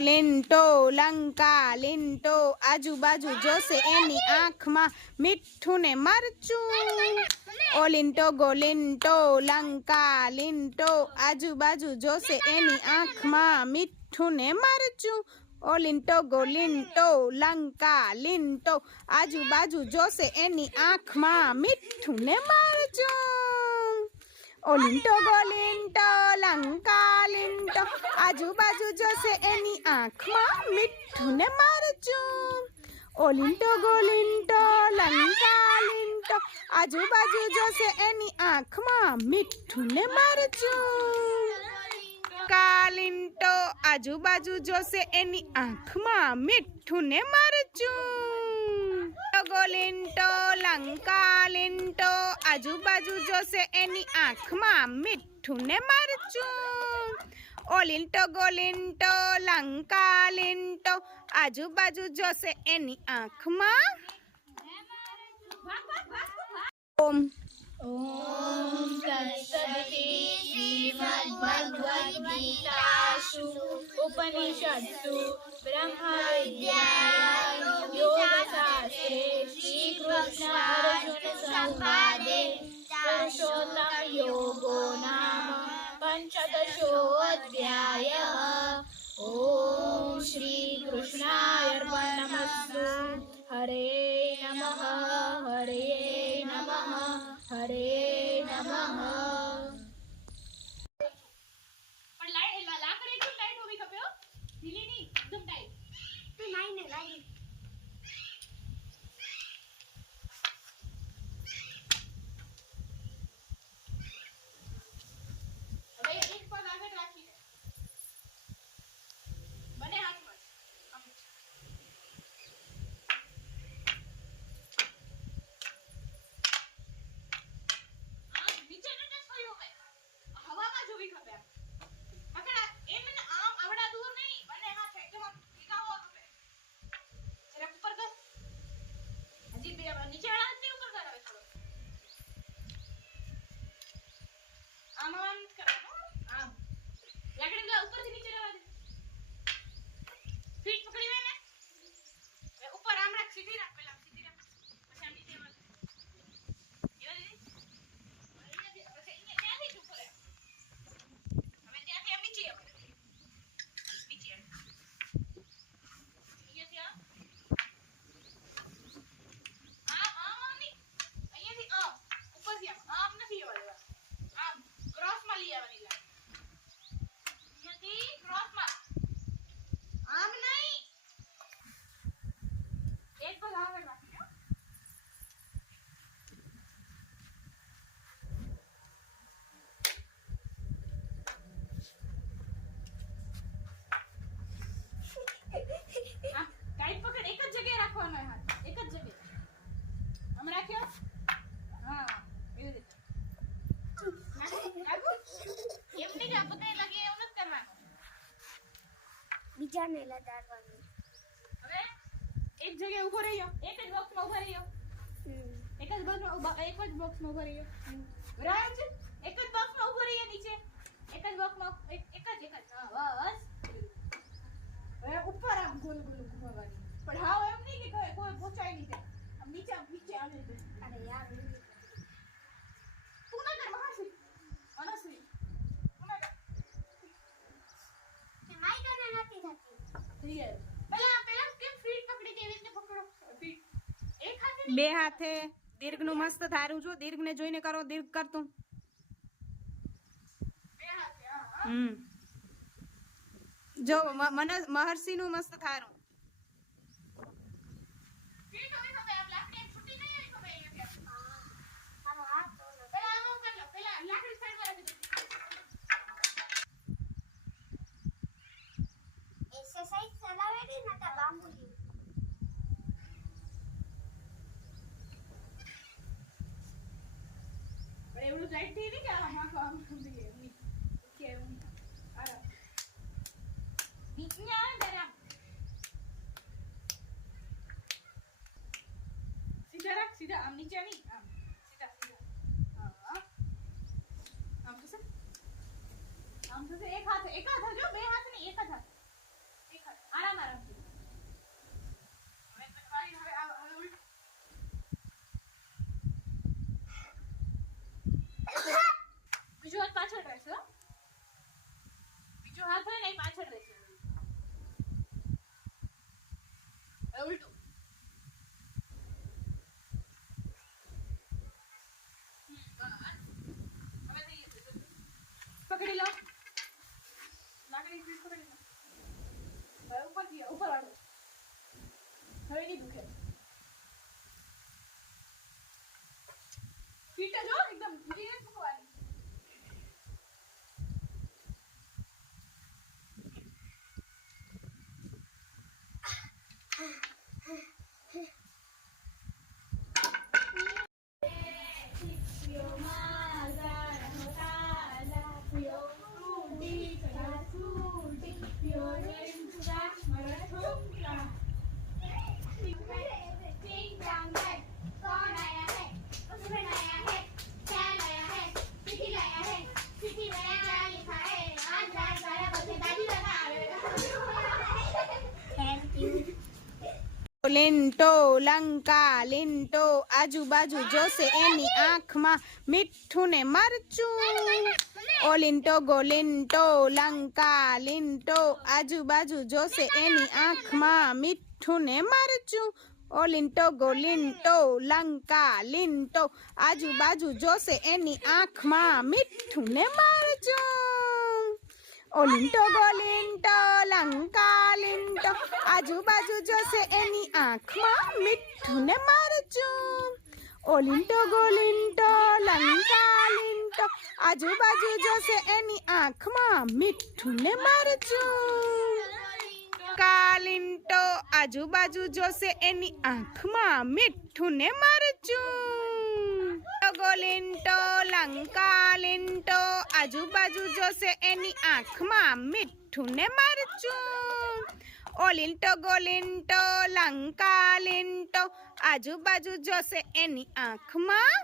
લીંટો, લંકા લીંટો, આજુબાજુ જોશે એની આંખમાં મીઠું ને મરચું. ઓ લીંટો ગો લંકા લીંટો, આજુબાજુ જોશે એની આંખમાં મીઠું ને મરચું. ઓ લીંટો ગો લંકા લીંટો, આજુબાજુ જોશે એની આંખમાં મીઠું ને મરચું. ઓ લીંટો ગો લંકા લીંટો. આજુબાજુ જોશે એની આંખમાં મીઠું ને મરચું. ઓલિંટો ગોલિંટો લંકા લિંટો આજુબાજુ જોશે એની આંખમાં મીઠું ને મરચું. કાલિંટો, આજુબાજુ જોશે એની આંખમાં મીઠું ને મરચું. ગોલિંટો લંકા લિંટો આજુબાજુ જોશે એની આંખમાં મીઠું ને મરચું. ઓલિંટો ગોલિંટો લંકા લિંટો આજુબાજુ જોશે એની આંખમાં ઓમ ઓમ સરસ્વતી શ્રીમદ ભગવદ ગીતાસુ ઉપનિષત્સુ બ્રહ્મ વિદ્યા યોગ શાસ્ત્રે શ્રી કૃષ્ણ સંપાદે Hare ઉપર આમ રાખવાનો હોય હાથ એક જ જગ્યાએ આમ રાખ્યો હા એવી રીતે આગળ. એમ નહીં કે આ બધાય લાગે એવું નથી કરવાનું બીજાને લગાડવાનું હવે એક જગ્યાએ ઊભો રહ્યો એક જ બોક્સમાં ઊભા રહ્યો એક જ બોક્સમાં ઊભા એક જ બોક્સમાં ઊભો રહ્યો બરાબર છે એક જ બોક્સમાં ઊભો રહ્યો નીચે એક જ બોક્સમાં એક એક જ એક જ હાથે બે હાથે દીર્ઘનું મસ્ત થારું જો દીર્ઘને જોઈને કરો દીર્ઘ કરતું હમ. જો મને મહર્ષિનું મસ્ત થારું આમ આખો આમ સમજી ગઈ એમ કે એમ આરામ નીચે આવે ત્યારે આમ સીધા રાખ સીધા આમ નીચે નહીં આમ સીધા સીધા આમ થશે આમ થશે એક હાથ એક હાથ હજો બે હાથ નહીં એક જ હાથ क्या जो एकदम લિન્ટો, લંકા, લિન્ટો, આજુબાજુ જોશે એની આંખમાં મીઠું ને મરચું. ઓ લિન્ટો ગો, લિન્ટો, લંકા, લિન્ટો, આજુબાજુ જોશે એની આંખમાં મીઠું ને મરચું. ઓ લિન્ટો ગો, લિન્ટો, લંકા, લિન્ટો, આજુબાજુ જોશે એની આંખમાં મીઠું ને મરચું. ઓ લિન્ટો ગો, લિન્ટો આજુબાજુ જોશે એની આંખમાં મીઠું ને મરચું. ઓલિંટો ગોલિંટો લંકા લિંટો આજુબાજુ જોશે એની આંખમાં મીઠું ને મરચું. કાલિંટો, આજુબાજુ જોશે એની આંખમાં મીઠું ને મરચું. ગોલિંટો લંકા લિંટો આજુબાજુ જોશે એની આંખમાં મીઠું ને મરચું. ઓ ગોલિંટો લંકા લિંટો આજુબાજુ જોશે એની આંખમાં.